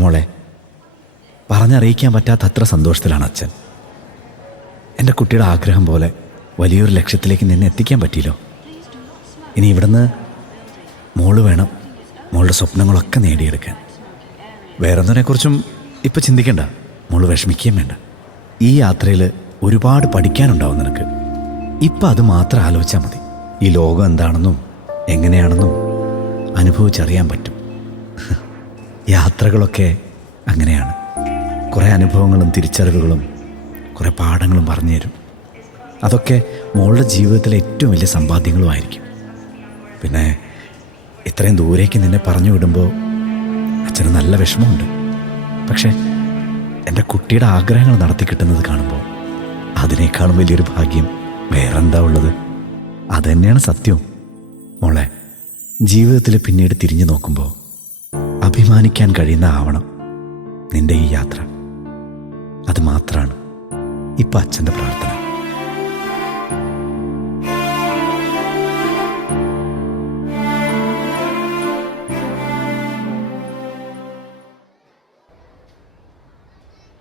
മോളെ, പറഞ്ഞറിയിക്കാൻ പറ്റാത്തത്ര സന്തോഷത്തിലാണ് അച്ഛൻ. എൻ്റെ കുട്ടിയുടെ ആഗ്രഹം പോലെ വലിയൊരു ലക്ഷ്യത്തിലേക്ക് നിന്നെ എത്തിക്കാൻ പറ്റിയല്ലോ. ഇനി ഇവിടുന്ന് മോള് വേണം മോളുടെ സ്വപ്നങ്ങളൊക്കെ നേടിയെടുക്കാൻ. വേറൊന്നിനെക്കുറിച്ചും ഇപ്പം ചിന്തിക്കണ്ട, മോള് വിഷമിക്കുകയും വേണ്ട. ഈ യാത്രയിൽ ഒരുപാട് പഠിക്കാനുണ്ടാവും നിനക്ക്. ഇപ്പം അത് മാത്രം ആലോചിച്ചാൽ മതി. ഈ ലോകം എന്താണെന്നും എങ്ങനെയാണെന്നും അനുഭവിച്ചറിയാൻ പറ്റും. യാത്രകളൊക്കെ അങ്ങനെയാണ്. കുറേ അനുഭവങ്ങളും തിരിച്ചറിവുകളും കുറേ പാഠങ്ങളും പറഞ്ഞു തരും. അതൊക്കെ മോളുടെ ജീവിതത്തിലെ ഏറ്റവും വലിയ സമ്പാദ്യങ്ങളുമായിരിക്കും. പിന്നെ ഇത്രയും ദൂരേക്ക് നിന്നെ പറഞ്ഞു വിടുമ്പോൾ അച്ഛന് നല്ല വിഷമമുണ്ട്. പക്ഷേ എൻ്റെ കുട്ടിയുടെ ആഗ്രഹങ്ങൾ നടത്തി കിട്ടുന്നത് കാണുമ്പോൾ അതിനേക്കാളും വലിയൊരു ഭാഗ്യം വേറെന്താ ഉള്ളത്? അതുതന്നെയാണ് സത്യവും. മോളെ, ജീവിതത്തിൽ പിന്നീട് തിരിഞ്ഞു നോക്കുമ്പോൾ അഭിമാനിക്കാൻ കഴിയുന്ന ആവണം നിന്റെ ഈ യാത്ര. അത് മാത്രമാണ് ഇപ്പം അച്ഛൻ്റെ പ്രാർത്ഥന.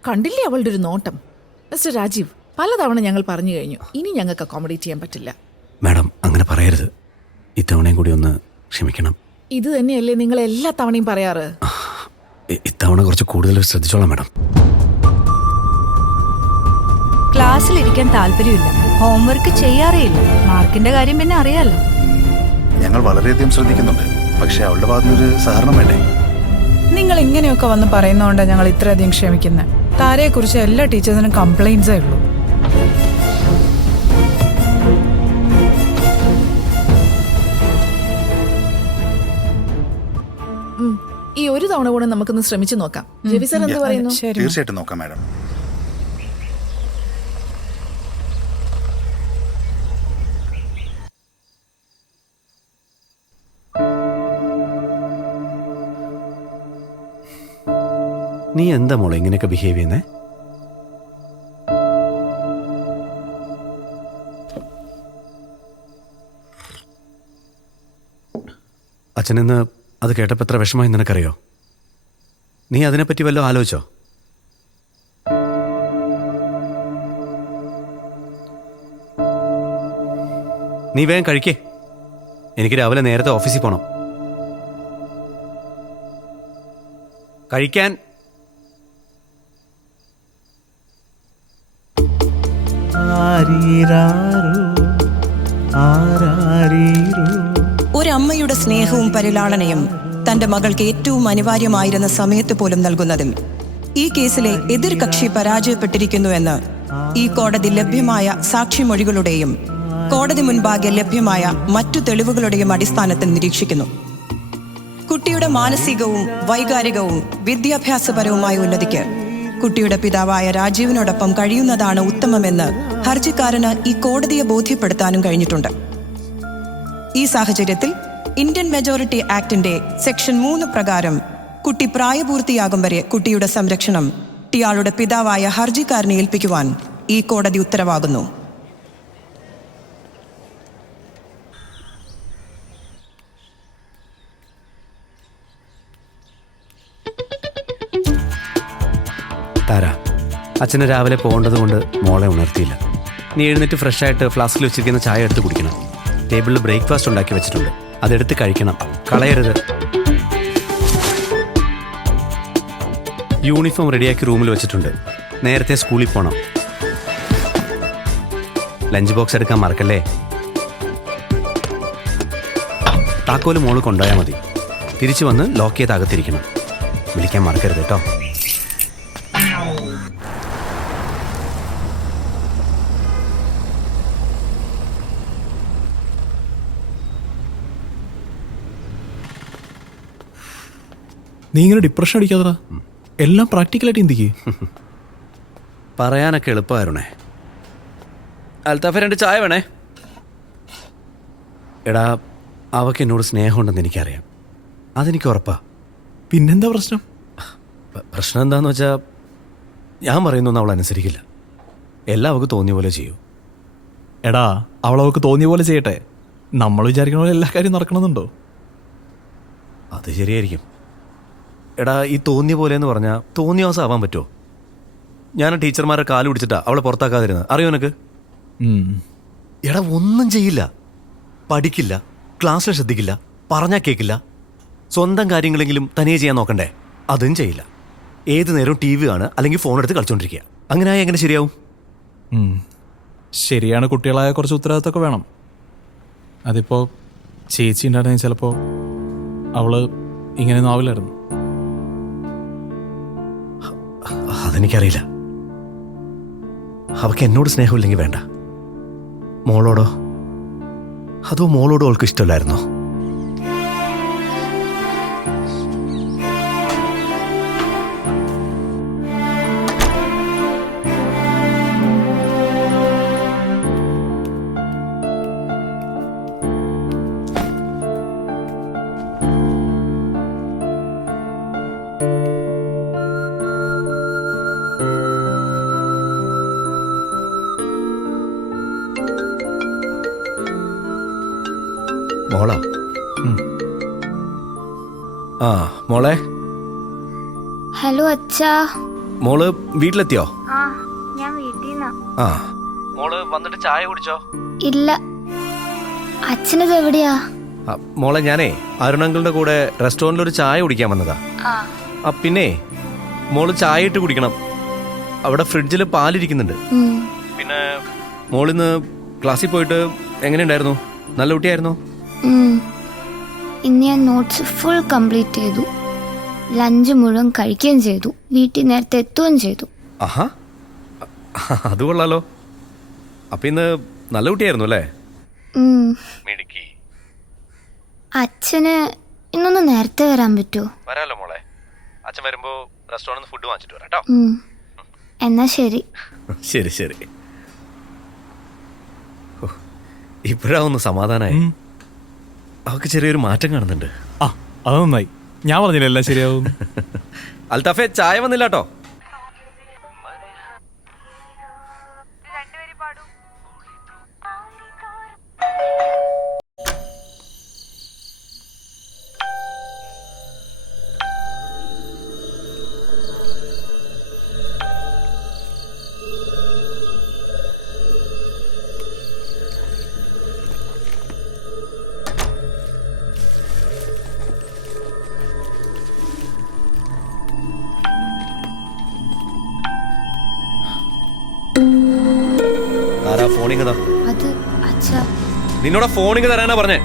കണ്ടില്ലേ അവളുടെ ഒരു നോട്ടം? മിസ്റ്റർ രാജീവ്, പലതവണ ഞങ്ങൾ പറഞ്ഞു കഴിഞ്ഞു, ഇനി ഞങ്ങൾക്ക് അക്കോമഡേറ്റ് ചെയ്യാൻ പറ്റില്ല. മാഡം, അങ്ങനെ പറയരുത്. ഇത്തവണയും കൂടി ഒന്ന് ക്ഷമിക്കണം. ഇത് തന്നെയല്ലേ നിങ്ങൾ എല്ലാ തവണയും പറയാറ്? ഇത്തവണ കുറച്ച് കൂടുതൽ ശ്രദ്ധിച്ചോളാം മാഡം. ക്ലാസ്സിലിരിക്കാൻ താല്പര്യമില്ല, ഹോംവർക്ക് ചെയ്യാറേയില്ല. മാർക്കിന്റെ കാര്യം പിന്നെ അറിയാലോ. ഞങ്ങൾ വളരെയധികം ശ്രദ്ധിക്കുന്നുണ്ട്. പക്ഷെ അവളുടെ ഭാഗത്തുനിന്നൊരു സഹകരണം വേണ്ടേ? നിങ്ങൾ ഇങ്ങനെയൊക്കെ വന്ന് പറയുന്നതുകൊണ്ടാണ് ഞങ്ങൾ ഇത്രയധികം ക്ഷമിക്കുന്നത്. താരയെക്കുറിച്ച് എല്ലാ ടീച്ചേഴ്സിനും കംപ്ലൈൻസേ ഉള്ളൂ. ഈ ഒരു തവണ കൂടെ നമുക്കൊന്ന് ശ്രമിച്ചു നോക്കാം. രവി സാർ എന്ത് പറയുന്നു? തീർച്ചയായിട്ടും നോക്കാം മാഡം. നീ എന്താ മോളെ ഇങ്ങനെയൊക്കെ ബിഹേവ് ചെയ്യുന്നേ? അച്ഛനെന്ന് അത് കേട്ടപ്പോൾ എത്ര വിഷമമായി നിനക്കറിയോ? നീ അതിനെപ്പറ്റി വല്ലതും ആലോചിച്ചോ? നീ വേഗം കഴിക്കേ, എനിക്ക് രാവിലെ നേരത്തെ ഓഫീസിൽ പോകണം. കഴിക്കാൻ. ഒരമ്മയുടെ സ്നേഹവും പരിലാളനയും തന്റെ മകൾക്ക് ഏറ്റവും അനിവാര്യമായിരുന്ന സമയത്ത് പോലും നൽകുന്നതിൽ ഈ കേസിലെ എതിർ കക്ഷി പരാജയപ്പെട്ടിരിക്കുന്നുവെന്ന് ഈ കോടതി ലഭ്യമായ സാക്ഷിമൊഴികളുടെയും കോടതി മുൻപാകെ ലഭ്യമായ മറ്റു തെളിവുകളുടെയും അടിസ്ഥാനത്തിൽ നിരീക്ഷിക്കുന്നു. കുട്ടിയുടെ മാനസികവും വൈകാരികവും വിദ്യാഭ്യാസപരവുമായ ഉന്നതിക്ക് കുട്ടിയുടെ പിതാവായ രാജീവിനോടൊപ്പം കഴിയുന്നതാണ് ഉത്തമമെന്ന് ഹർജിക്കാരന് ഈ കോടതിയെ ബോധ്യപ്പെടുത്താനും കഴിഞ്ഞിട്ടുണ്ട്. ഈ സാഹചര്യത്തിൽ ഇന്ത്യൻ മെജോറിറ്റി ആക്ടിന്റെ സെക്ഷൻ 3 പ്രകാരം കുട്ടി പ്രായപൂർത്തിയാകും വരെ കുട്ടിയുടെ സംരക്ഷണം ഇയാളുടെ പിതാവായ ഹർജിക്കാരനെ ഏൽപ്പിക്കുവാൻ ഈ കോടതി ഉത്തരവാകുന്നു. താര, അച്ഛന് രാവിലെ പോകേണ്ടത് കൊണ്ട് മോളെ ഉണർത്തിയില്ല. നീ എഴുന്നേറ്റ് ഫ്രഷായിട്ട് ഫ്ലാസ്കിൽ വെച്ചിരിക്കുന്ന ചായ എടുത്ത് കുടിക്കണം. ടേബിളിൽ ബ്രേക്ക്ഫാസ്റ്റ് ഉണ്ടാക്കി വെച്ചിട്ടുണ്ട്, അതെടുത്ത് കഴിക്കണം, കളയരുത്. യൂണിഫോം റെഡിയാക്കി റൂമിൽ വെച്ചിട്ടുണ്ട്, നേരത്തെ സ്കൂളിൽ പോകണം. ലഞ്ച് ബോക്സ് എടുക്കാൻ മറക്കല്ലേ. താക്കോല് മോള് കൊണ്ടുപോയാൽ മതി. തിരിച്ചു വന്ന് ലോക്ക് ചെയ്ത് അകത്തിരിക്കണം. വിളിക്കാൻ മറക്കരുത് കേട്ടോ. നീ ഇങ്ങനെ ഡിപ്രഷൻ അടിക്കാതടാ, എല്ലാം പ്രാക്ടിക്കലായിട്ട് ചിന്തിക്ക്. പറയാനൊക്കെ എളുപ്പമായിരുന്നേ. അൽത്താഫ 2 ചായ വേണേ. എടാ, അവൾക്ക് എന്നോട് സ്നേഹമുണ്ടെന്ന് എനിക്കറിയാം, അതെനിക്ക് ഉറപ്പാ. പിന്നെന്താ പ്രശ്നം? പ്രശ്നം എന്താന്ന് വെച്ചാൽ ഞാൻ പറയുന്നൊന്നും അവൾ അനുസരിക്കില്ല. എല്ലാം അവൾക്ക് തോന്നിയ പോലെ ചെയ്യൂ. എടാ, അവൾക്ക് തോന്നിയ പോലെ ചെയ്യട്ടെ. നമ്മൾ വിചാരിക്കുന്ന പോലെ എല്ലാ കാര്യം നടക്കണമെന്നുണ്ടോ? അത് ശരിയായിരിക്കും. എടാ ഈ തോന്നിയ പോലെ എന്ന് പറഞ്ഞാൽ തോന്നിയ ദിവസം ആവാൻ പറ്റുമോ? ഞാൻ ടീച്ചർമാരെ കാല് പിടിച്ചിട്ടാ അവളെ പുറത്താക്കാതിരുന്നത്, അറിയോ നിനക്ക്? എടാ ഒന്നും ചെയ്യില്ല, പഠിക്കില്ല, ക്ലാസ്സിൽ ശ്രദ്ധിക്കില്ല, പറഞ്ഞാൽ കേൾക്കില്ല, സ്വന്തം കാര്യങ്ങളെങ്കിലും തനിയെ ചെയ്യാൻ നോക്കണ്ടേ, അതും ചെയ്യില്ല. ഏത് നേരവും ടി വി കാണുക അല്ലെങ്കിൽ ഫോൺ എടുത്ത് കളിച്ചോണ്ടിരിക്കുക. അങ്ങനെ ആയാൽ എങ്ങനെ ശരിയാവും? ശരിയാണ്, കുട്ടികളായ കുറച്ച് ഉത്തരവാദിത്തമൊക്കെ വേണം. അതിപ്പോൾ ചേച്ചി ഉണ്ടായിരുന്നെങ്കിൽ ചിലപ്പോൾ അവള് ഇങ്ങനെയൊന്നും ആവില്ലായിരുന്നു. അതെനിക്കറിയില്ല. അവൾക്ക് എന്നോട് സ്നേഹമില്ലെങ്കിൽ വേണ്ട. മോളോടോ? അതോ മോളോടോ അവൾക്ക് ഇഷ്ടമല്ലായിരുന്നോ? മോളാ? ആ മോളെ. ഹലോ അച്ഛാ. മോള് വീട്ടിലെത്തിയോ? ആ, ഞാൻ വീട്ടിൽ നിന്നാ. ആ മോള് വന്നിട്ട് ചായ കുടിച്ചോ? ഇല്ല. അച്ഛനത് എവിടെയാ? മോളെ ഞാനേ അരുണങ്കളുടെ കൂടെ റെസ്റ്റോറൻറ്റിൽ ഒരു ചായ കുടിക്കാൻ വന്നതാ. പിന്നെ മോള് ചായ ഇട്ട് കുടിക്കണം. അവിടെ ഫ്രിഡ്ജിൽ പാലിരിക്കുന്നുണ്ട്. പിന്നെ മോളിന്ന് ക്ലാസ്സിൽ പോയിട്ട് എങ്ങനെയുണ്ടായിരുന്നു? നല്ല കുട്ടിയായിരുന്നോ? ഇന്ന് ഞാൻ നോട്ട്സ് ഫുൾ കംപ്ലീറ്റ് ചെയ്തു. ലഞ്ച് മുഴുവൻ കഴിക്കുകയും ചെയ്തു. വീട്ടിൽ നേരത്തെ എത്തുകയും ചെയ്തു. ആഹാ, അത് കൊള്ളാലോ. അപ്പൊ ഇന്ന് നല്ല കുട്ടിയായിരുന്നു അല്ലേ? അച്ഛന് ഇന്നൊന്ന് നേരത്തെ വരാൻ പറ്റുമോ? വരാലോ മോളെ. അച്ഛൻ വരുമ്പോ റെസ്റ്റോറൻറ്റ് ഫുഡ് വാങ്ങിച്ചിട്ട് വരാം കേട്ടോ. എന്നാ ശരി. ശരി ശരി. ഇപ്പോഴാ ഒന്ന് സമാധാനായി. അവർക്ക് ചെറിയൊരു മാറ്റം കാണുന്നുണ്ട്. ആ അത് നന്നായി. ഞാൻ പറഞ്ഞില്ല എല്ലാം ശരിയാവും. അൽത്താഫെ ചായ വന്നില്ല കേട്ടോ. ആരാ ഫോണിങ് താ? അത് അച്ഛാ. നിന്നോട് ഫോണിങ് തരാനാ പറഞ്ഞേ.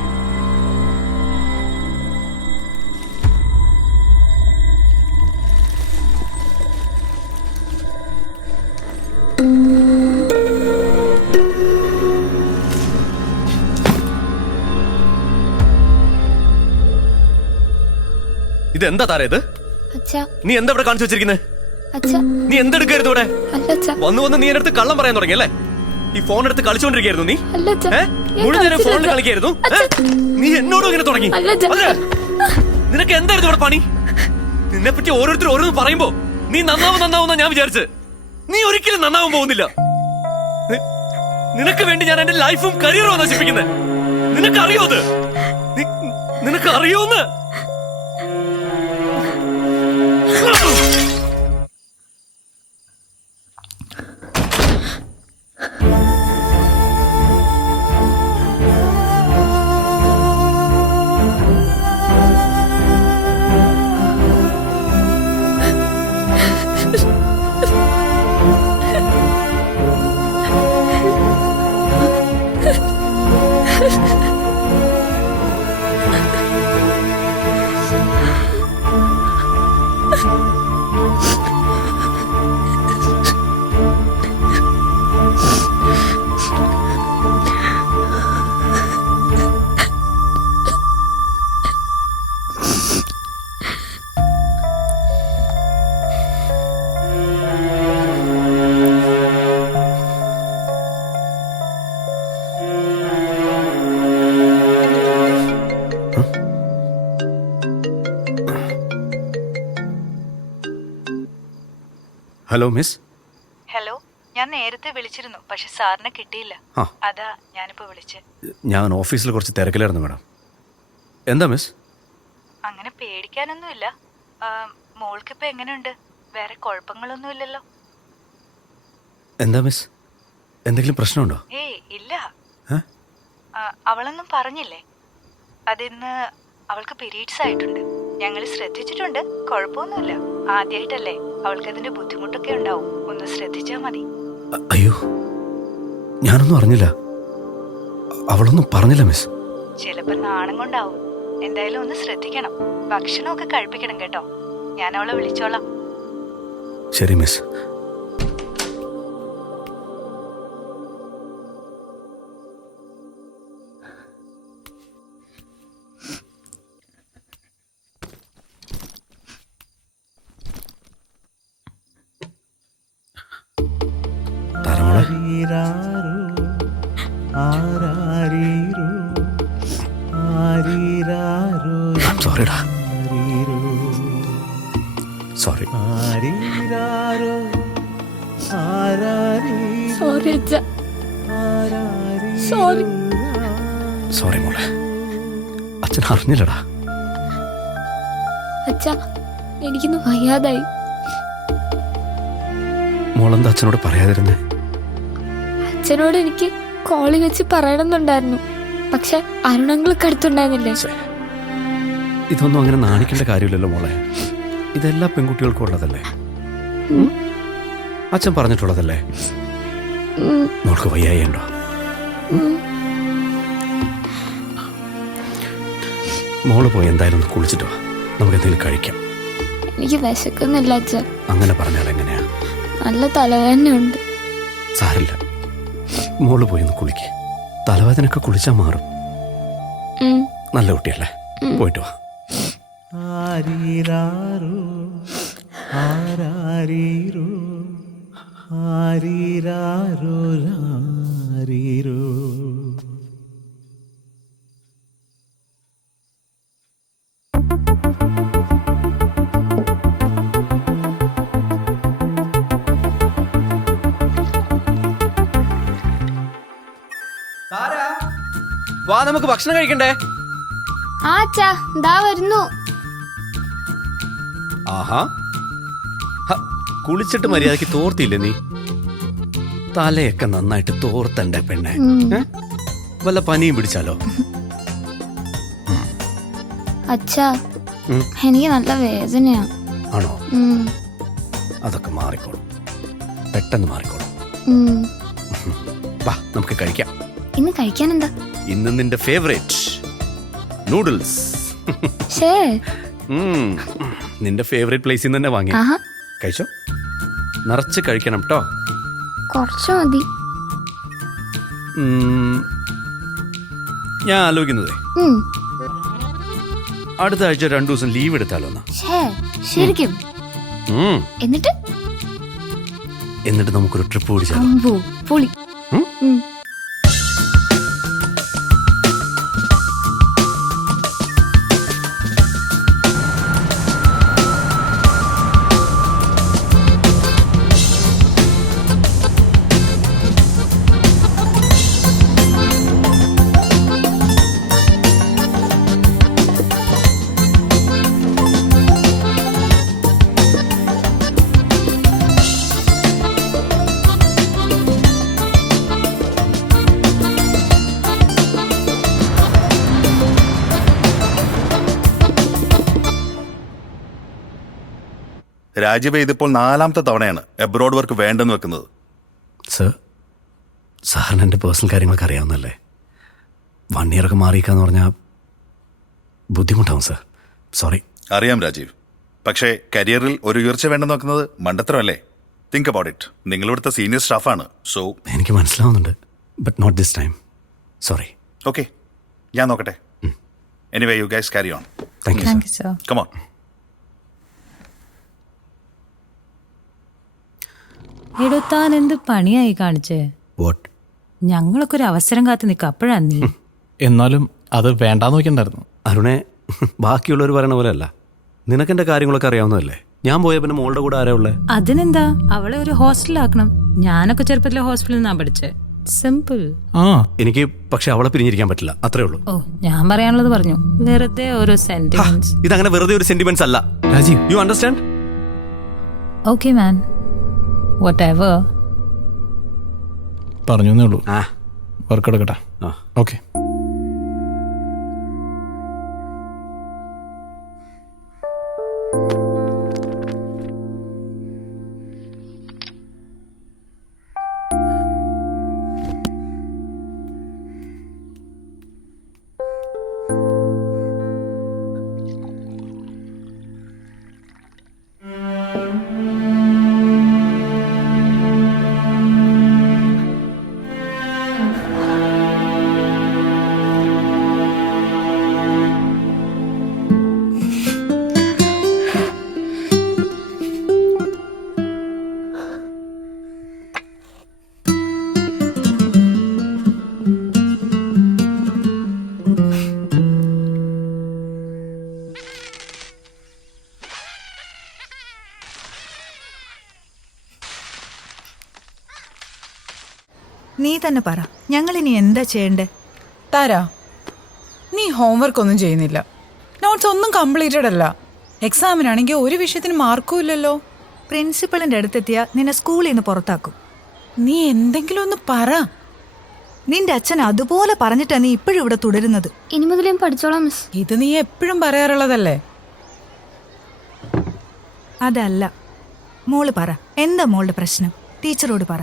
ഇതെന്താ താര ഇത്? അച്ഛാ. നീ എന്താ ഇവിടെ കാണിച്ചു വെച്ചിരിക്കുന്നത്? അച്ഛാ. നീ എന്തെടുക്കായിരുന്നു ഇവിടെ? അല്ല അച്ഛാ. വന്ന് നീ എന്റെ അടുത്ത് കള്ളം പറയാൻ തുടങ്ങിയല്ലേ? ഈ ഫോൺ എടുത്ത് കളിച്ചോണ്ടിരിക്കായിരുന്നു നീ? അല്ല അച്ഛാ. മുഴുവൻ ഫോണിൽ കളിക്കായിരുന്നു. നീ എന്നോടും ഇങ്ങനെ തുടങ്ങി? നിനക്ക് എന്തായിരുന്നു ഇവിടെ പണി? നിന്നെ പറ്റി ഓരോരുത്തർ ഓരോന്ന് പറയുമ്പോ നീ നന്നാവുന്ന ഞാൻ വിചാരിച്ച്. നീ ഒരിക്കലും നന്നാവാൻ പോകുന്നില്ല. നിനക്ക് വേണ്ടി ഞാൻ എന്റെ ലൈഫും കരിയറും നശിപ്പിക്കുന്നത്. നിനക്കറിയോ അത്? നിനക്കറിയോന്ന്? Hello miss. ഹലോ, ഞാൻ നേരത്തെ വിളിച്ചിരുന്നു, പക്ഷെ സാറിനെ കിട്ടിയില്ല. അതാ ഞാനിപ്പോ വിളിച്ചേ. ഞാൻ ഓഫീസിൽ കുറച്ച് തിരക്കിലായിരുന്നു മാഡം. എന്താ മിസ്? അങ്ങനെ പേടിക്കാനൊന്നുമില്ല. മോൾക്കിപ്പോ എങ്ങനെയുണ്ട്? വേറെ കുഴപ്പങ്ങളൊന്നുമില്ലല്ലോ? എന്താ മിസ്, എന്തെങ്കിലും പ്രശ്നമുണ്ടോ? ഏയ് ഇല്ല. ഏ? അവളൊന്നും പറഞ്ഞില്ലേ? അതിന്ന് അവൾക്ക് പീരീഡ്സ് ആയിട്ടുണ്ട്. ഞങ്ങൾ ശ്രദ്ധിച്ചിട്ടുണ്ട്, കുഴപ്പമൊന്നുമില്ല. ആദ്യമായിട്ടല്ലേ, അവൾക്കതിന്റെ ബുദ്ധിമുട്ടൊക്കെ ഉണ്ടാവും. ഒന്ന് ശ്രദ്ധിച്ചാ മതി. അയ്യോ, ഞാനൊന്നും അറിഞ്ഞില്ല. അവളൊന്നും പറഞ്ഞില്ല മിസ്. ചിലപ്പോ നാണം കൊണ്ടാവും. എന്തായാലും ഒന്ന് ശ്രദ്ധിക്കണം. ഭക്ഷണമൊക്കെ കഴിപ്പിക്കണം കേട്ടോ. ഞാൻ അവളെ വിളിച്ചോളാം. ശരി മിസ്. സോറിടാ, സോറി. സോറി അച്ഛ, സോറി. സോറി മോളെ, അച്ഛൻ അറിഞ്ഞില്ലടാ. അച്ഛ, എനിക്കൊന്ന് വയ്യാതായി. മോളെന്താ അച്ഛനോട് പറയാതിരുന്നേ? അച്ഛനോട് എനിക്ക് കോളി വെച്ച് പറയണമെന്നുണ്ടായിരുന്നു, പക്ഷെ അരുണങ്ങൾക്ക് അടുത്തുണ്ടായിരുന്നില്ലേ. ഇതൊന്നും അങ്ങനെ നാണിക്കേണ്ട കാര്യമില്ലല്ലോ മോളെ. ഇതെല്ലാ പെൺകുട്ടികൾക്കും ഉള്ളതല്ലേ, അച്ഛൻ പറഞ്ഞിട്ടുള്ളതല്ലേ. മോൾക്ക് വയ്യായിണ്ടോ? മോള് പോയി എന്തായാലും ഒന്ന് കുളിച്ചിട്ട് വാ, നമുക്ക് എന്തെങ്കിലും കഴിക്കാം. എനിക്ക് വിശക്കുന്നില്ല അച്ഛ. അങ്ങനെ പറഞ്ഞാൽ എങ്ങനെയാ? നല്ല തലവേദനയുണ്ട്. സാരില്ല, മോള് പോയി ഒന്ന് കുളിക്ക്. തലവേദനയൊക്കെ കുളിച്ചാൽ മാറും. നല്ല കുട്ടിയല്ലേ, പോയിട്ട് വാ. ആരീരാരോ ആരാരീരോ ആരീരാരോ രാരീരോ. വാ, നമുക്ക് ഭക്ഷണം കഴിക്കണ്ടേ? ആ അച്ഛാ, ദാ വരുന്നു. ആഹാ, കുളിച്ചിട്ട് മര്യാദക്ക് തോർത്തില്ലേ നീ? തലയൊക്കെ നന്നായിട്ട് തോർത്തണ്ടേ പെണ്ണെ. വല്ല പനിയും പിടിച്ചാലോ? അച്ഛാ, എനിക്ക് നല്ല വേദനയാ. ആണോ? അതൊക്കെ മാറിക്കോളും, പെട്ടെന്ന് മാറിക്കോളും. വാ, നമുക്ക് കഴിക്കാം. ഇന്ന് കഴിക്കാൻ എന്താ? ഇന്ന് നിന്റെ ഫേവറേറ്റ് നൂഡിൽസ്. നിന്റെ ഫേവറേറ്റ് പ്ലേസിൽ നിന്ന് തന്നെ വാങ്ങി കഴിച്ചോ. നിറച്ച് കഴിക്കണം കേട്ടോ. കുറച്ച് മതി. ഞാൻ ആലോചിക്കുന്നതേ, അടുത്ത ആഴ്ച 2 ദിവസം ലീവ് എടുത്താലോ എന്നാ. ശരിക്കും? എന്നിട്ട് നമുക്കൊരു ട്രിപ്പ് പിടിച്ചാലോ? പൊളി. രാജീവ് ഇതിപ്പോൾ 4ാമത്തെ തവണയാണ് എബ്രോഡ് വർക്ക് വേണ്ടെന്ന് വെക്കുന്നത്. സർ, സാറിന് എൻ്റെ പേഴ്സണൽ കാര്യങ്ങളൊക്കെ അറിയാവുന്നല്ലേ. 1 ഇയറൊക്കെ മാറിയിക്കാന്ന് പറഞ്ഞാൽ ബുദ്ധിമുട്ടാവും സർ. സോറി. അറിയാം രാജീവ്, പക്ഷേ കരിയറിൽ ഒരു ഉയർച്ച വേണ്ടെന്ന് വെക്കുന്നത് മണ്ടത്തരമല്ലേ? Think about it. നിങ്ങളിവിടുത്തെ സീനിയർ സ്റ്റാഫാണ്. സോ എനിക്ക് മനസ്സിലാവുന്നുണ്ട്, but not this time. Sorry. Okay, ഞാൻ നോക്കട്ടെ. Anyway you guys carry on. Thank you sir. Come on. എടുത്താൻ എന്ത് പണിയായി കാണിച്ചേ? വാട്ട്? ഞങ്ങളൊക്കെ ഒരു അവസരം കാത്ത് നിൽക്കുക, അപ്പോഴാ നീ. എന്നാലും അത് വേണ്ടാന്ന് നോക്കണ്ടായിരുന്നു. അരുണെ, ബാക്കിയുള്ളവർ പറയണ പോലെ അല്ല. നിനക്കെന്റെ കാര്യങ്ങളൊക്കെ അറിയാവുന്നതല്ലേ. ഞാൻ പോയ പിന്നെ മോളുടെ കൂടെ ആരാ ഉള്ളേ? അതിനെന്താ, അവളെ ഒരു ഹോസ്റ്റലിലാക്കണം. ഞാനൊക്കെ ചെറുപ്പത്തിലെ ഹോസ്പിറ്റലിൽ നിന്നാ പഠിച്ചേ. സിമ്പിൾ. ആ എനിക്ക് പക്ഷെ അവളെ പിരിഞ്ഞിരിക്കാൻ പറ്റില്ല, അത്രേ ഉള്ളൂ. ഓ, ഞാൻ പറയാനുള്ളത് പറഞ്ഞു. വെറുതെ ഒരു സെന്റിമെന്റ്സ്. ഇതങ്ങനെ വെറുതെ ഒരു സെന്റിമെന്റ്സ് അല്ല, Rajeev, you understand? Okay man, whatever. പറഞ്ഞേ ഉള്ളൂ. ആ വർക്ക് എടുക്കട്ടെ. ആ. ഓക്കെ. നീ തന്നെ പറ, ഞങ്ങൾ ഇനി എന്താ ചെയ്യണ്ടേ? താരാ, നീ ഹോംവർക്ക് ഒന്നും ചെയ്യുന്നില്ല, നോട്ട്സ് ഒന്നും കംപ്ലീറ്റഡ് അല്ല, എക്സാമിനാണെങ്കിൽ ഒരു വിഷയത്തിന് മാർക്കും ഇല്ലല്ലോ. പ്രിൻസിപ്പളിന്റെ അടുത്തെത്തിയാ നിന്നെ സ്കൂളിൽ നിന്ന് പുറത്താക്കും. നീ എന്തെങ്കിലും ഒന്ന് പറ. നിന്റെ അച്ഛൻ അതുപോലെ പറഞ്ഞിട്ടാ നീ ഇപ്പോഴും ഇവിടെ തുടരുന്നത്. ഇനി മുതൽ ഞാൻ പഠിച്ചോളാം മിസ്. ഇത് നീ എപ്പോഴും പറയാറുള്ളതല്ലേ. അതല്ല, മോള് പറ, എന്താ മോളുടെ പ്രശ്നം? ടീച്ചറോട് പറ.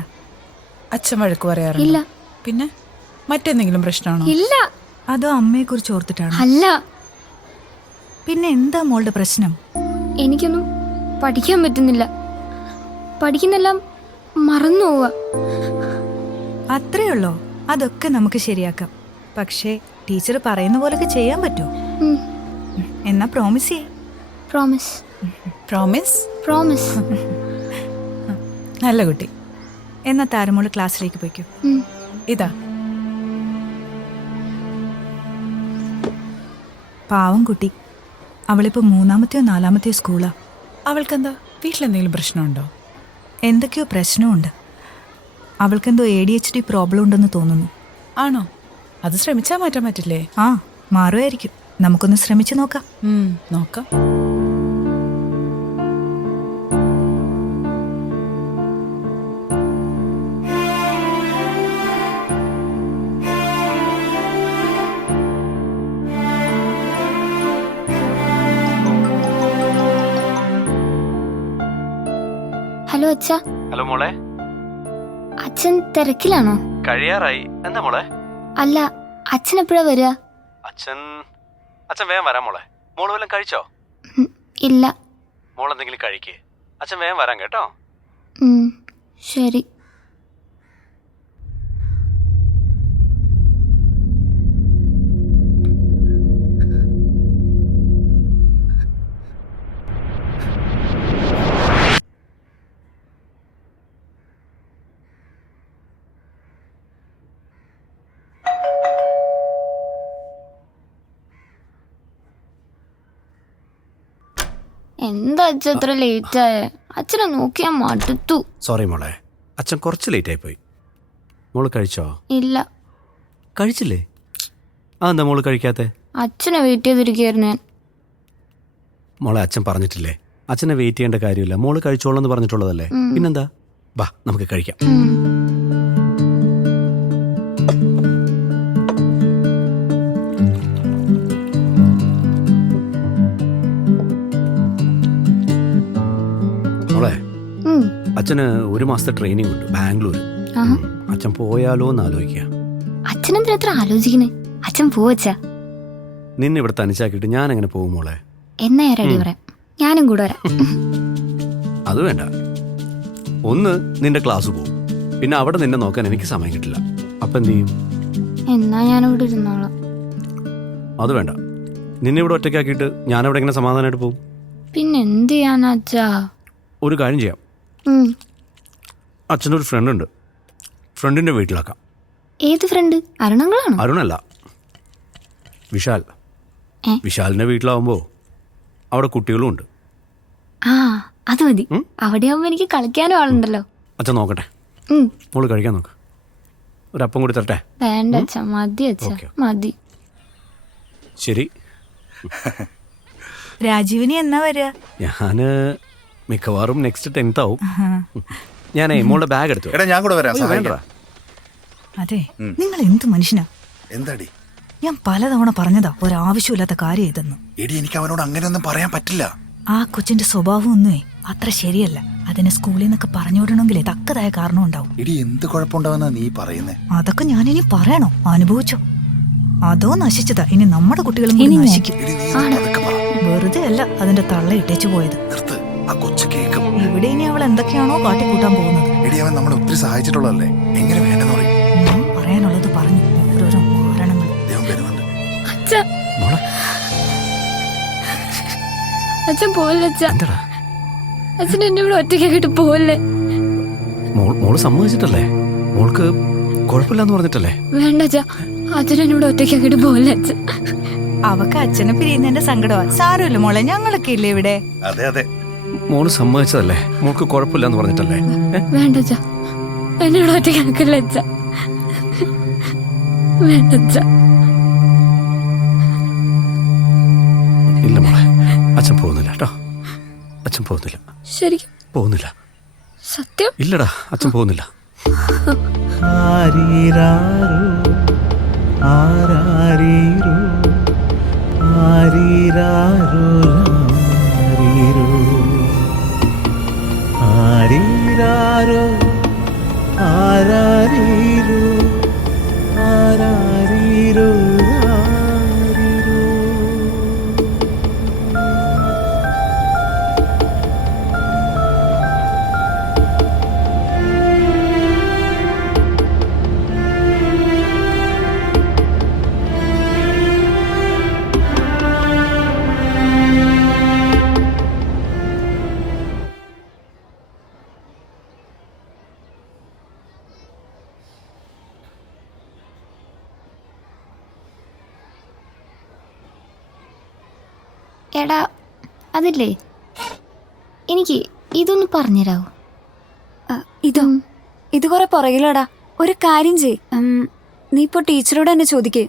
അച്ഛൻ വഴക്ക് പറയാറില്ല. ഇല്ല. പിന്നെ മറ്റെന്തെങ്കിലും പ്രശ്നമാണോ? ഇല്ല. അതോ അമ്മയെ കുറിച്ച് ഓർത്തിട്ടാണ്? അല്ല. പിന്നെ എന്താ മോളുടെ പ്രശ്നം? എനിക്കൊന്നും പഠിക്കാൻ പറ്റുന്നില്ല, പഠിക്കുന്നെല്ലാം മറന്നു പോവാ. അത്രേ ഉള്ളോ? അതൊക്കെ നമുക്ക് ശരിയാക്കാം. പക്ഷേ ടീച്ചർ പറയുന്ന പോലൊക്കെ ചെയ്യാൻ പറ്റുമോ? എന്നാ പ്രോമിസ് ചെയ്യേ. പ്രോമിസ്. പ്രോമിസ്? പ്രോമിസ്. നല്ല കുട്ടി. എന്നാ താരമോള് ക്ലാസ്സിലേക്ക് പോയിക്കോ. ഇതാ പാവം കുട്ടി, അവളിപ്പോ 3-ാമത്തെയോ 4-ാമത്തെയോ സ്കൂളാ. അവൾക്കെന്താ വീട്ടിലെന്തെങ്കിലും പ്രശ്നമുണ്ടോ? എന്തൊക്കെയോ പ്രശ്നമുണ്ട്. അവൾക്കെന്തോ ADHD പ്രോബ്ലം ഉണ്ടെന്ന് തോന്നുന്നു. ആണോ? അത് ശ്രമിച്ചാൽ മാറ്റാൻ പറ്റില്ലേ? ആ, മാറുമായിരിക്കും. നമുക്കൊന്ന് ശ്രമിച്ചു നോക്കാം. നോക്കാം. ഹലോ അച്ഛാ. ഹലോ മോളെ. അച്ഛൻ തിരക്കിലാണോ? കഴിയാറായി. എന്താ മോളെ? അല്ല, അച്ഛൻ എപ്പോഴാ വരിക? അച്ഛൻ വേഗം വരാം മോളെ. മോള് വല്ലതും കഴിച്ചോ? ഇല്ല. മോൾ എന്തെങ്കിലും കഴിക്കേ. അച്ഛൻ വേഗം വരാം കേട്ടോ. ശരി. എന്താ അച്ഛൻ ഇത്ര ലേറ്റ് ആയ? അച്ഛനെ നോക്കിയാ മടുത്തു. സോറി മോളെ, അച്ഛൻ കുറച്ച് ലേറ്റ് ആയി പോയി. മോള് കഴിച്ചോ? ഇല്ല. കഴിച്ചില്ലേ? ആ, എന്താ മോള് കഴിക്കാത്തെ? അച്ഛനെ വെയിറ്റ് ചെയ്തിരിക്കുകയായിരുന്നു ഞാൻ. മോളെ, അച്ഛൻ പറഞ്ഞിട്ടില്ലേ അച്ഛനെ വെയിറ്റ് ചെയ്യേണ്ട കാര്യമില്ല, മോള് കഴിച്ചോളെന്ന് പറഞ്ഞിട്ടുള്ളതല്ലേ. പിന്നെന്താ, വാ നമുക്ക് കഴിക്കാം. മോളെ, അച്ഛന് 1 മാസത്തെ ട്രെയിനിങ് ഉണ്ട് ബാംഗ്ലൂർ. അച്ഛൻ പോയാലോ എന്ന് ആലോചിക്കുക. അച്ഛനെന്തിനാ എത്ര ആലോചിക്കണേ? അച്ഛൻ പോവച്ചാ. നിന്നെ ഇവിടെ തനിച്ചാക്കിയിട്ട് ഞാൻ എങ്ങനെ പോകും മോളെ? എന്നാ റെഡി പറയാം, ഞാനും കൂടെ വരാം. അത് വേണ്ട. ഒന്ന് നിന്റെ ക്ലാസ് പോകും, പിന്നെ അവിടെ നിന്നെ നോക്കാൻ എനിക്ക് സമയം കിട്ടില്ല. അപ്പൊ എന്ത് ചെയ്യും? എന്നാ ഞാനിവിടെ ഇരുന്നോളാം. അത് വേണ്ട. നിന്നെ ഇവിടെ ഒറ്റയ്ക്കാക്കിയിട്ട് ഞാനവിടെ എങ്ങനെ സമാധാനമായിട്ട് പോകും? പിന്നെ എന്ത് ചെയ്യാനാ അച്ഛാ? ഒരു കാര്യം ചെയ്യാം. അച്ഛനൊരു ഫ്രണ്ട് ഉണ്ട്, ഫ്രണ്ടിന്റെ വീട്ടിലാക്കാം. ഏത് ഫ്രണ്ട്? അരുണങ്ങളാണോ? അരുണല്ല, വിശാൽ. വിശാലിന്റെ വീട്ടിലാവുമ്പോ അവിടെ കുട്ടികളും ഉണ്ട്. ആ, അത് മതി. അവിടെ ആവുമ്പോ എനിക്ക് കളിക്കാനും ആളുണ്ടല്ലോ. അച്ഛൻ നോക്കട്ടെ. മോള് കഴിക്കാൻ നോക്ക്. ഒരു അപ്പം കൂടി തരട്ടെ? വേണ്ട അച്ഛ, മതി അച്ഛ, ഓക്കേ. മതി. ശരി, രാജീവിനി എന്നാ വരിക? ഞാൻ മിക്കവാറും നെക്സ്റ്റ് 10th ആവും. ഞാനേ മോളുടെ ബാഗ് എടുത്തു. എടാ ഞാൻ കൂടെ വരാം, അയ്യോ, സഹായിക്കാം. അതെ, നിങ്ങൾ എന്ത് മനുഷ്യനാ? എന്താടി ഞാൻ പലതവണ പറഞ്ഞതാ ഒരാവശ്യമില്ലാത്ത കാര്യം ഇതെന്ന്. എടി, എനിക്ക് അവനോട് അങ്ങനെയൊന്നും പറയാൻ പറ്റില്ല. ആ കൊച്ചിന്റെ സ്വഭാവം ഒന്നുമേ അത്ര ശരിയല്ല. അതിനെ സ്കൂളിൽ നിന്നൊക്കെ പറഞ്ഞുവിടണമെങ്കിലേ തക്കതായ കാരണം ഉണ്ടാവും. എടി, എന്ത് കുഴപ്പമുണ്ടാവുന്ന നീ പറയുന്നേ? അതൊക്കെ ഞാനിനി പറയണോ? അനുഭവിച്ചോ? അതോ നശിച്ചതാ ഇനി നമ്മുടെ കുട്ടികളും കൂടി നശിക്കും. എടി, നീ ഒന്ന് പതുക്കെ പറ. വെറുതെ അല്ല അതിന്റെ തള്ള ഇട്ടേച്ചു പോയത്. നിർത്ത്, ആ കൊച്ചു കേക്കും. ഇവിടെ ഇനി അവൾ എന്തൊക്കെയാണോ കാട്ടിക്കൂട്ടാൻ പോകുന്നത്. എടി, അവൻ നമ്മളെ ഒത്തിരി സഹായിച്ചിട്ടുള്ളതല്ലേ, എങ്ങനെ വേണ്ടെന്ന് പറയും? ഞാൻ പറയാനുള്ളത് പറഞ്ഞു. ഓരോരോ മാരണങ്ങൾ. ദൈവം വരുന്നുണ്ട്. അച്ഛ, അച്ഛൻ പോവല്ലേ അച്ഛ. എന്താടാ? അച്ഛൻ എന്നെ ഇവിടെ ഒറ്റയ്ക്കാക്കിട്ട് പോവല്ലേ. മോള് സമ്മതിച്ചിട്ടല്ലേ? മോൾക്ക് കുഴപ്പമില്ലെന്ന് പറഞ്ഞിട്ടല്ലേ? വേണ്ട അച്ഛ, അച്ഛൻ എന്നെ ഇവിടെ ഒറ്റയ്ക്കാക്കിട്ട് പോവല്ലേ അച്ഛ. അവക്ക് അച്ഛനെ പിരിയുന്നതിന്റെ സങ്കടമാ. സാരമില്ല മോളെ, ഞങ്ങളൊക്കെ ഇല്ലേ ഇവിടെ. അതെ അതെ, മോള് സമ്മതിച്ചതല്ലേ? മോൾക്ക് കുഴപ്പമില്ലെന്ന് പറഞ്ഞിട്ടല്ലേ? വേണ്ട അച്ഛ, എന്നെ ഇവിടെ ഒറ്റയ്ക്കാക്കല്ലേ അച്ഛ. വേണ്ട അച്ഛ. ഇല്ല മോളെ, അച്ഛൻ പോകുന്നില്ല കേട്ടോ. അച്ഛൻ പോകുന്നില്ല. ശരിക്കും പോകുന്നില്ല. സത്യം? ഇല്ലടാ, അച്ഛൻ പോകുന്നില്ല. ആരീരാരോ ആരാരീരോ ആരീരാരോ ആരീരാരോ ആരാരീരോ ആരാരീരോ ആരീരോ. എടാ, അതില്ലേ, എനിക്ക് ഇതൊന്ന് പറഞ്ഞുതരാവോ? ഇതോ? ഇത് കുറെ പുറകിലടാ. ഒരു കാര്യം ചെയ്, നീ ഇപ്പൊ ടീച്ചറോട് തന്നെ ചോദിക്കേ.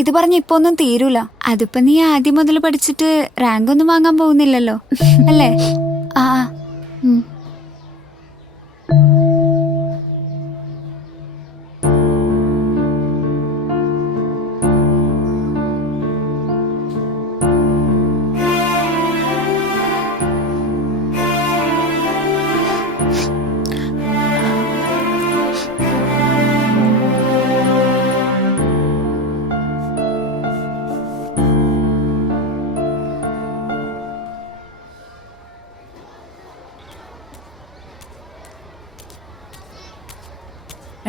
ഇത് പറഞ്ഞ ഇപ്പൊ ഒന്നും തീരൂല. അതിപ്പോ നീ ആദ്യം മുതൽ പഠിച്ചിട്ട് റാങ്ക് ഒന്നും വാങ്ങാൻ പോകുന്നില്ലല്ലോ, അല്ലേ? ആ.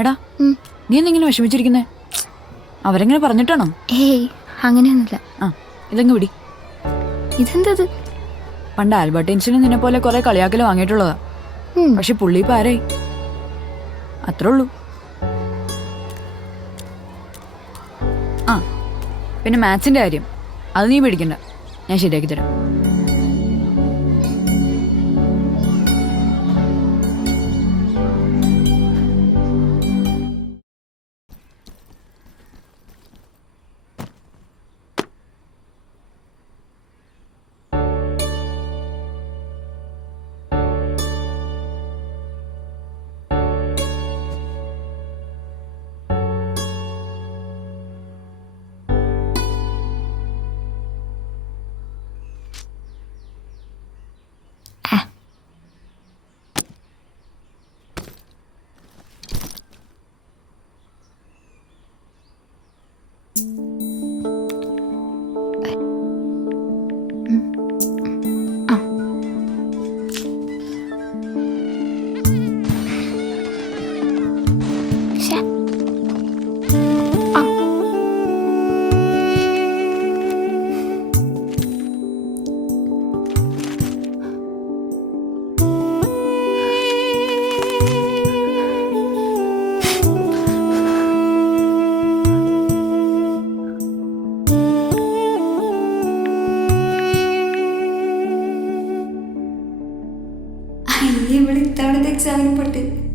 എടാ, നീ എന്തെങ്കിലും വിഷമിച്ചിരിക്കുന്നേ? അവരെങ്ങനെ പറഞ്ഞിട്ടാണോ? ഏയ്, അങ്ങനെയൊന്നുമില്ല. ആ, ഇതങ്ങ് പിടി. ഇതെന്തത്? പണ്ട് ആൽബർട്ട് ഐൻസ്റ്റീൻ നിന്നെ പോലെ കുറെ കളിയാക്കല് വാങ്ങിയിട്ടുള്ളതാ. പക്ഷെ പുള്ളി ഇപ്പൊ ആരായി? അത്രേ ഉള്ളൂ. ആ, പിന്നെ മാത്സിന്റെ കാര്യം അത് നീ പേടിക്കണ്ട, ഞാൻ ശരിയാക്കി തരാം.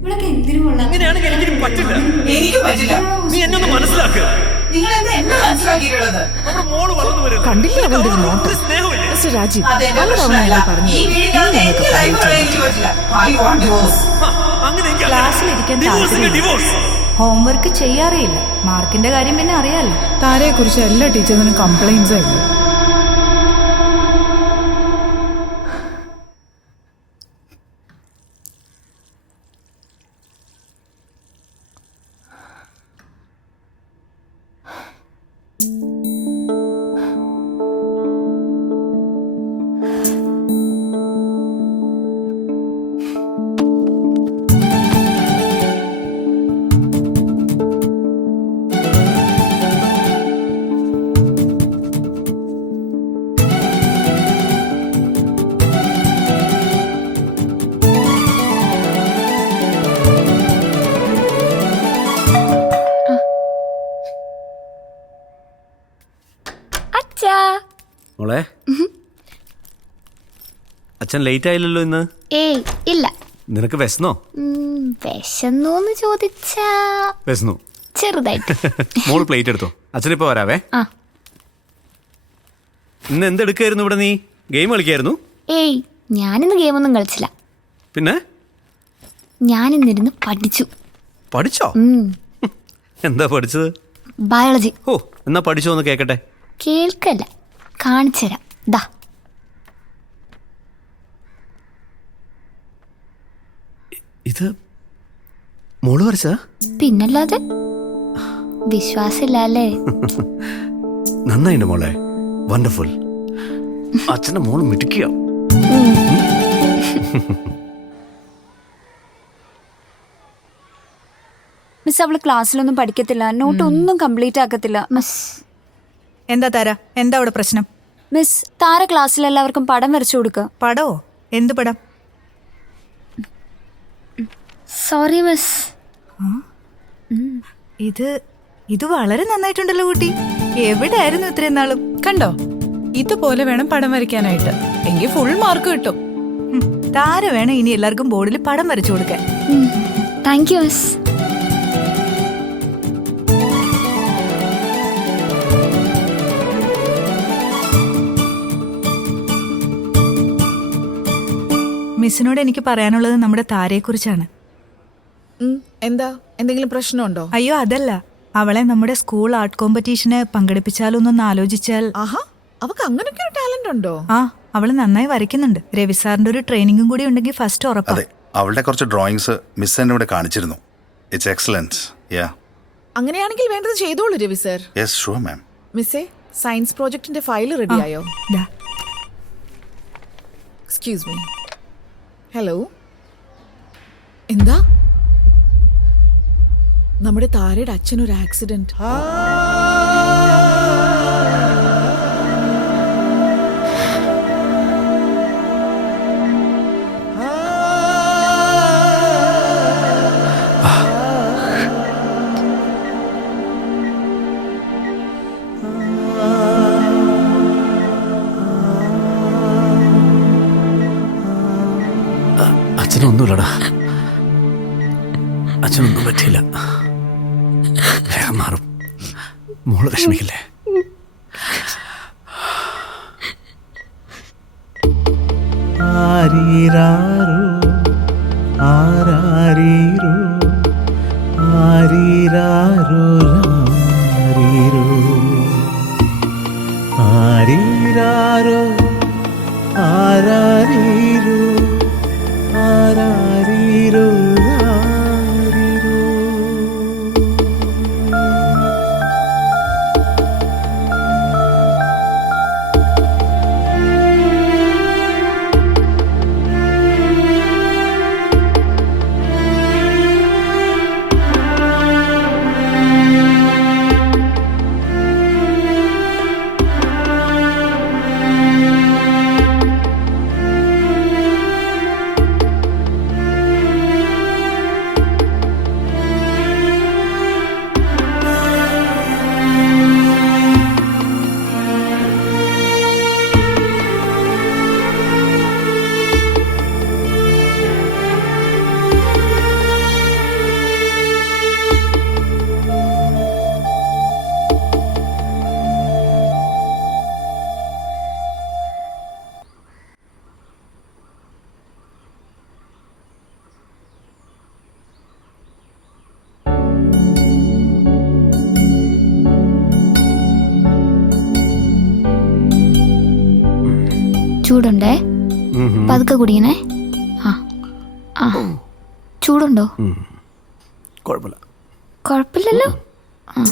ഇവളൊക്കെ എന്തിനു കൊള്ളാം. അങ്ങനെയാണെങ്കിൽ എനിക്ക് പറ്റില്ല. എനിക്ക് പറ്റില്ല. നീ എന്നെ ഒന്ന് മനസ്സിലാക്കുക. നിങ്ങൾ എന്താ എന്നെ മനസ്സിലാക്കിയിട്ടുള്ളത്? നമ്മുടെ മോള് വളർന്നു വരുന്നു. കണ്ടില്ലേ അവളുടെ ഒരു നോട്ടം? സ്നേഹമില്ലേ? മിസ്റ്റർ രാജീവ് അതെന്റെ പലതവണ പ്രശ്നമല്ല. ഞങ്ങൾ പറഞ്ഞു ഈ വീടിനകത്ത് എന്റെ ലൈഫ് പറയാൻ എനിക്ക് പറ്റില്ല. I want divorce. അങ്ങനെയെങ്കിൽ ക്ലാസ്സിലിരിക്കാൻ ഡിവോഴ്സ് താല്പര്യമില്ല. ഡിവോഴ്സ്. ഹോംവർക്ക് ചെയ്യാറേയില്ല. മാർക്കിന്റെ കാര്യം പിന്നെ അറിയാലോ. താരയെ കുറിച്ച് എല്ലാ ടീച്ചേഴ്സിനും കംപ്ലൈൻസ് ആയിരുന്നു. അച്ഛാ. മോളെ, അച്ഛൻ ലേറ്റ് ആയില്ലല്ലോ ഇന്ന്. ഏയ് ഇല്ല. നിനക്ക് വിശന്നോ? വിശന്നോന്ന് ചോദിച്ചാ വിശന്നു. ചെറുതായിട്ട്. മോള് പ്ലേറ്റ് എടുത്തോ, അച്ഛനിപ്പോ വരാവേ. ആ. ഇന്ന് എന്തെടുക്കായിരുന്നു ഇവിടെ? നീ ഗെയിം കളിക്കായിരുന്നു? ഏയ് ഞാനിന്ന് ഗെയിമൊന്നും കളിച്ചില്ല. പിന്നെ ഞാനിന്നിരുന്ന് പഠിച്ചു. പഠിച്ചോ? എന്താ പഠിച്ചത്? ബയോളജി. ഓ, എന്നാ പഠിച്ചോ എന്ന് കേക്കട്ടെ. കേൾക്കല്ല, കാണിച്ചുതരാം. ദാ ഇത് മോള് വരച്ചാ? പിന്നല്ലാതെ. വിശ്വാസില്ല അല്ലേ? നന്നായിണ്ട് മോളെ, വണ്ടർഫുൾ. അച്ഛന്റെ മോള് മിടുക്കിയ. മിസ് അവള് ക്ലാസ്സിലൊന്നും പഠിക്കത്തില്ല, നോട്ട് ഒന്നും കംപ്ലീറ്റ് ആക്കത്തില്ല. എന്താ താര, എന്താ അവിടെ പ്രശ്നം? മിസ്, താര ക്ലാസ്സിൽ എല്ലാവർക്കും പടം വരച്ചു കൊടുക്കുക. പടമോ? എന്ത് പടം? Sorry miss. ഇത് വളരെ നന്നായിട്ടുണ്ടല്ലോ കുട്ടി. എവിടെയായിരുന്നു ഇത്രയും നാളും? കണ്ടോ, ഇതുപോലെ വേണം പടം വരയ്ക്കാനായിട്ട്. എങ്കിൽ ഫുൾ മാർക്ക് കിട്ടും. താര വേണം ഇനി എല്ലാവർക്കും ബോർഡിൽ പടം വരച്ചു കൊടുക്കാൻ. Thank you miss. മിസ്സിനോട് എനിക്ക് പറയാനുള്ളത് നമ്മുടെ താരയെക്കുറിച്ചാണ്. എന്താ, എന്തെങ്കിലും പ്രശ്നമുണ്ടോ? അയ്യോ അതല്ല, അവളെ നമ്മുടെ സ്കൂൾ ആർട്ട് കോമ്പറ്റീഷന് പങ്കെടുപ്പിച്ചാലൊന്നൊന്ന് ആലോചിച്ചാൽ. ആഹാ, അവക്ക് അങ്ങനൊക്കെ ഒരു ടാലന്റ് ഉണ്ടോ? ആ, അവള് നന്നായി വരയ്ക്കുന്നുണ്ട്. രവി സാറിന്റെ ഒരു ട്രെയിനിങ്ങും കൂടി ഉണ്ടെങ്കിൽ ഫസ്റ്റ് ഉറപ്പാ. അതെ, അവളുടെ കുറച്ച് ഡ്രോയിങ്സ് മിസ് എന്നെ ഇവിടെ കാണിച്ചിരുന്നു. It's excellent. യാ, അങ്ങനെയാണെങ്കിൽ വേണ്ടത് ചെയ്തോളൂ Ravi sir. Yes sure ma'am. മിസ്സേ, സയൻസ് പ്രോജക്റ്റിന്റെ ഫയൽ റെഡിയായോ? ദാ. Excuse me. ഹലോ, എന്താ? നമ്മുടെ താരയുടെ അച്ഛനൊരു ആക്സിഡന്റ്. അച്ഛനൊന്നുമില്ലടാ, അച്ഛനൊന്നും പറ്റിയില്ല. വേഗം മാറും. മോള് വിഷമിക്കില്ലേ? ആരീരാരോ ആരാരീരോ ആരീരാരോ ആരീരോ ആരീരാരോ ആരാരീരോ ആരാരീരോ ആരീരോ. ചൂടുണ്ടേ, പതുക്കെ കുടിക്കണേ. ആ ആ, ചൂടുണ്ടോ? കുഴപ്പമില്ല. കുഴപ്പമില്ലല്ലോ. ആ.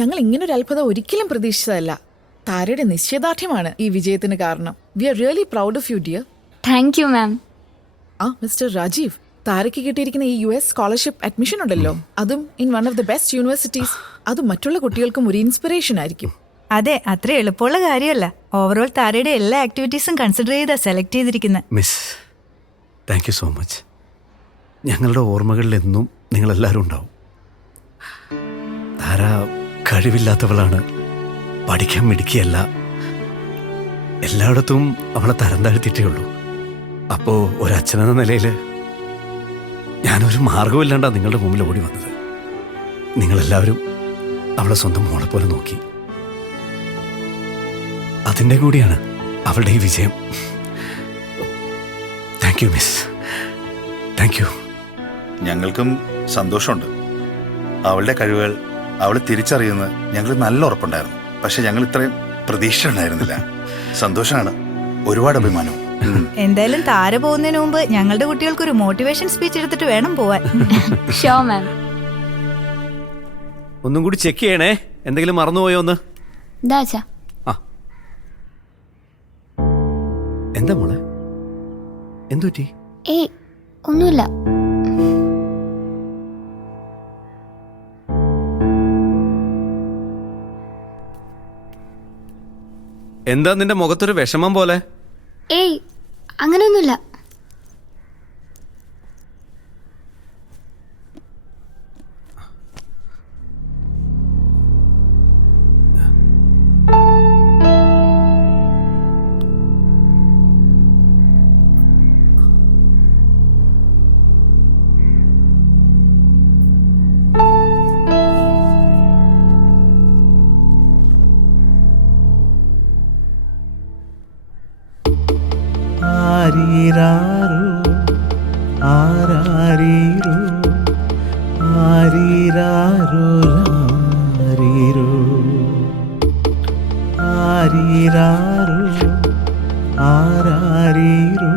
ഞങ്ങൾ ഇങ്ങനൊരു അത്ഭുതം ഒരിക്കലും പ്രതീക്ഷിച്ചതല്ല. താരയുടെ നിശ്ചയദാർഢ്യമാണ് ഈ വിജയത്തിന് കാരണം. We are really proud of you dear. Thank you ma'am. ആ മിസ്റ്റർ രാജീവ്, താരയ്ക്ക് കിട്ടിയിരിക്കുന്ന ഈ US സ്കോളർഷിപ്പ് അഡ്മിഷൻ ഉണ്ടല്ലോ, അതും in one of the best universities. അത് മറ്റുള്ള കുട്ടികൾക്കും ഒരു ഇൻസ്പിറേഷൻ ആയിരിക്കും. അതെ, അത്ര എളുപ്പമുള്ള കാര്യമല്ല. ഓവറോൾ താരയുടെ എല്ലാ ആക്ടിവിറ്റീസും കൺസിഡർ ചെയ്താ സെലക്ട് ചെയ്തിരിക്കുന്നത്. Miss, thank you so much. ഞങ്ങളുടെ ഓർമ്മകളിൽ എന്നും നിങ്ങളെല്ലാവരും ഉണ്ടാവും. താര കഴിവില്ലാത്തവളാണ്, പഠിക്കാൻ മിടുക്കിയല്ല. എല്ലായിടത്തും അവളെ തരം താഴ്ത്തിയിട്ടേ ഉള്ളൂ. അപ്പോൾ ഒരച്ഛനെന്ന നിലയിൽ ഞാനൊരു മാർഗമില്ലാണ്ടാ നിങ്ങളുടെ മുമ്പിൽ ഓടി വന്നത്. നിങ്ങളെല്ലാവരും അവളെ സ്വന്തം മോളെ പോലെ നോക്കി. അതിൻ്റെ കൂടിയാണ് അവളുടെ ഈ വിജയം. Thank you miss, thank you. ഞങ്ങൾക്കും സന്തോഷമുണ്ട്. അവളുടെ കഴിവുകൾ അവൾ തിരിച്ചറിയുന്ന ഞങ്ങൾ നല്ല ഉറപ്പുണ്ടായിരുന്നു. പക്ഷെ ഞങ്ങൾ ഇത്രയും പ്രതീക്ഷ ഉണ്ടായിരുന്നില്ല. സന്തോഷമാണ്, ഒരുപാട് അഭിമാനവും. എന്തായാലും താര പോകുന്നതിന് മുമ്പ് ഞങ്ങളുടെ കുട്ടികൾക്ക് ഒരു മോട്ടിവേഷൻ സ്പീച്ച് എടുത്തിട്ട് വേണം പോവാൻ. ഷോ മാം. ഒന്നും കൂടി ചെക്ക് ചെയ്യണേ, എന്തെങ്കിലും മറന്നുപോയോ ഒന്ന്. ദാച്ചാ. ആ, എന്താ മോളെ, എന്തു പറ്റി? ഏയ് ഒന്നുമില്ല. എന്താ നിന്റെ മുഖത്തൊരു വിഷമം പോലെ? ഏയ് അങ്ങനെയൊന്നുമില്ല. ആരീരാരോ ആരാരീരോ ആരീരാരോ രാരീരോ ആരീരാരോ ആരാരീരോ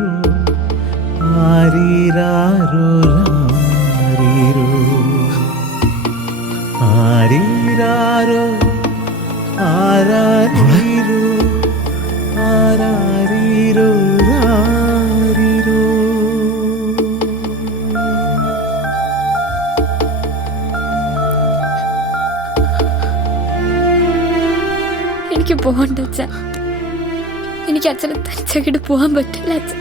ആരീരാരോ രാരീരോ ആരീരാരോ ആരാരീരോ ആരാരീരോ രാരീരോ. എനിക്ക് പോകണ്ട അച്ഛ. എനിക്ക് അച്ഛനെ തനിച്ചാക്കിട്ട് പോകാൻ പറ്റില്ല അച്ഛ.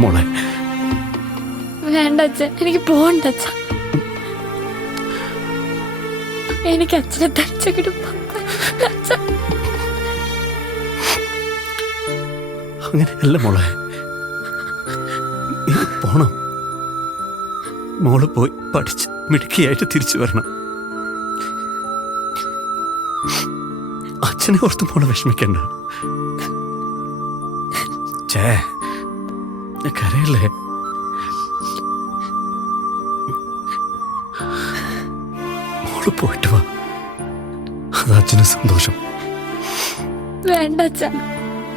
മോളെ വേണ്ട അച്ഛ, എനിക്ക് പോകണ്ട അച്ഛ. എനിക്ക് അച്ഛനെ തരിച്ചു അങ്ങനെയല്ല മോളെ, ഇനി പോണം. മോള് പോയി പഠിച്ച് മിടുക്കിയായിട്ട് തിരിച്ചു വരണം. അച്ഛനെ ഓർത്ത് മോളെ വിഷമിക്കണ്ട. കരയല്ലേ? മോള് പോയിട്ട് വാ, അത് അച്ഛന് സന്തോഷം. വേണ്ട അച്ഛാ,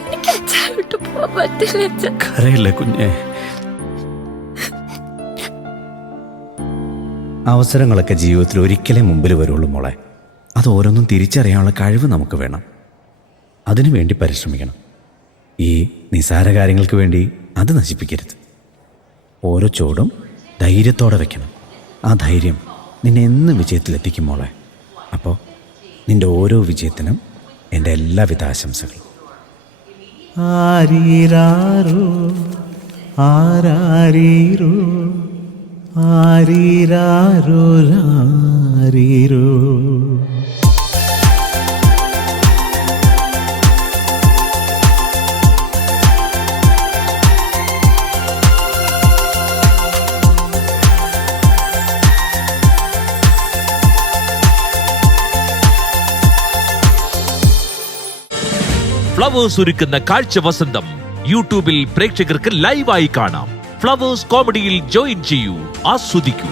എനിക്ക് അച്ഛനെ വിട്ടു പോവാൻ പറ്റില്ല അച്ഛാ. കരയല്ലേ കുഞ്ഞെ? അവസരങ്ങളൊക്കെ ജീവിതത്തിൽ ഒരിക്കലേ മുമ്പിൽ വരുള്ളൂ മോളെ. അത് ഓരോന്നും തിരിച്ചറിയാനുള്ള കഴിവ് നമുക്ക് വേണം. അതിനു വേണ്ടി പരിശ്രമിക്കണം. ഈ നിസാര കാര്യങ്ങൾക്ക് വേണ്ടി അത് നശിപ്പിക്കരുത്. ഓരോ ചുവടും ധൈര്യത്തോടെ വെക്കണം. ആ ധൈര്യം നിന്നെ എന്നും വിജയത്തിലെത്തിക്കും മോളെ. അപ്പോൾ നിൻ്റെ ഓരോ വിജയത്തിനും എൻ്റെ എല്ലാവിധ ആശംസകളും. ആരീരാരോ ആരാരീരോ ആരീരാരോ രാരീരോ. ഫ്ലവേഴ്സ് ഒരുക്കുന്ന കാഴ്ച വസന്തം യൂട്യൂബിൽ പ്രേക്ഷകർക്ക് ലൈവായി കാണാം. ഫ്ലവേഴ്സ് കോമഡിയിൽ ജോയിൻ ചെയ്യൂ, ആസ്വദിക്കൂ.